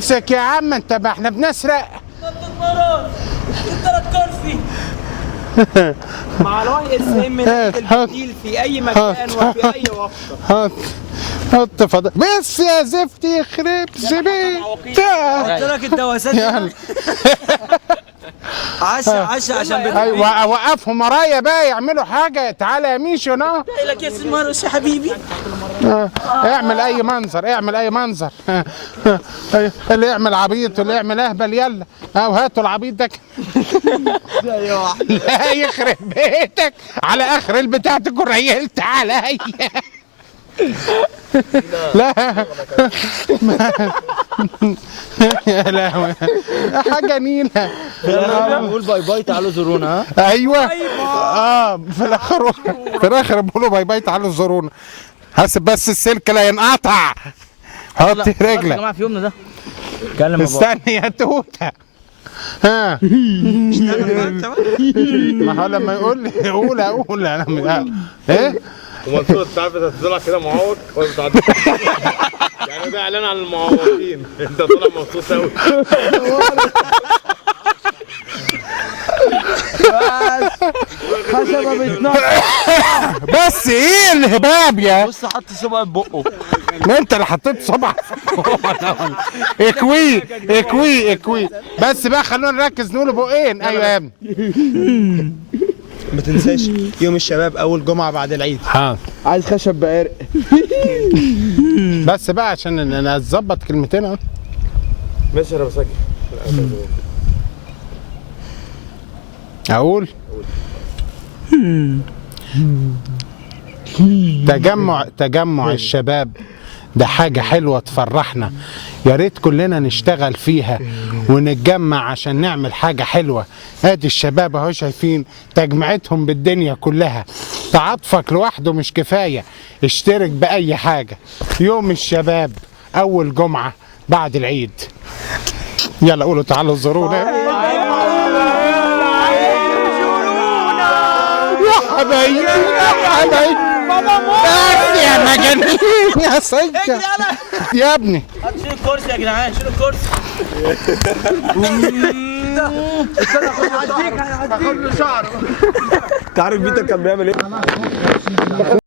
امسك يا عم انت، ما احنا بنسرق. الثلاث كرسي مع الواي اس ام البديل في اي مكان وفي اي وقت. حط فضل بس يا زفت يخرب زبيت. قلت لك الدواسات. عشا عشان ايوه وقفهم ورايا بقى يعملوا حاجه. تعالى يا ميشو انا لك يا سمارس يا حبيبي. اعمل اي منظر، اعمل اي منظر. اللي يعمل عبيط واللي يعمل اهبل يلا. او هاتوا العبيط ده. لا يخرب بيتك على اخر البتاع تكون ريلت عليا. لا يا لهوي حاجه نيله. بنقول باي باي تعالوا زورونا. ايوه في الاخر بيقولوا باي باي تعالوا زورونا. حاسب بس السلك لا ينقطع. حط رجلك يا جماعه في يومنا ده. اتكلم استني يا توته. ها ما هو لما يقول لي اقول انا ايه ومنصور انت عارف انت طلع كده معوض ولا بتعدي. يعني ده اعلان عن المعوضين. انت طالع مبسوط قوي. خشبه بتنقط. بس ايه الهباب يا بص حط صبعه في بقه. ما انت اللي حطيت صبعك. اكوي اكوي اكوي. بس بقى خلونا نركز نقول بقين. ايوه يا ابني. ما تنساش يوم الشباب اول جمعه بعد العيد. عايز خشب بقارق. بس بقى عشان نظبط كلمتين اهو. ماشي انا بسجل. اقول تجمع الشباب ده حاجة حلوة تفرحنا. يا ريت كلنا نشتغل فيها ونتجمع عشان نعمل حاجة حلوة. ادي الشباب اهو شايفين تجمعتهم بالدنيا كلها. تعاطفك لوحده مش كفاية، اشترك بأي حاجة. يوم الشباب أول جمعة بعد العيد. يلا قولوا تعالوا زورونا يا حبايبي يا حبايبي. بس يا مجانين يا سجة يا ابني. شيلوا الكرسي يا جدعان، شيلوا الكرسي. تعرف بيتر كان بيعمل ايه؟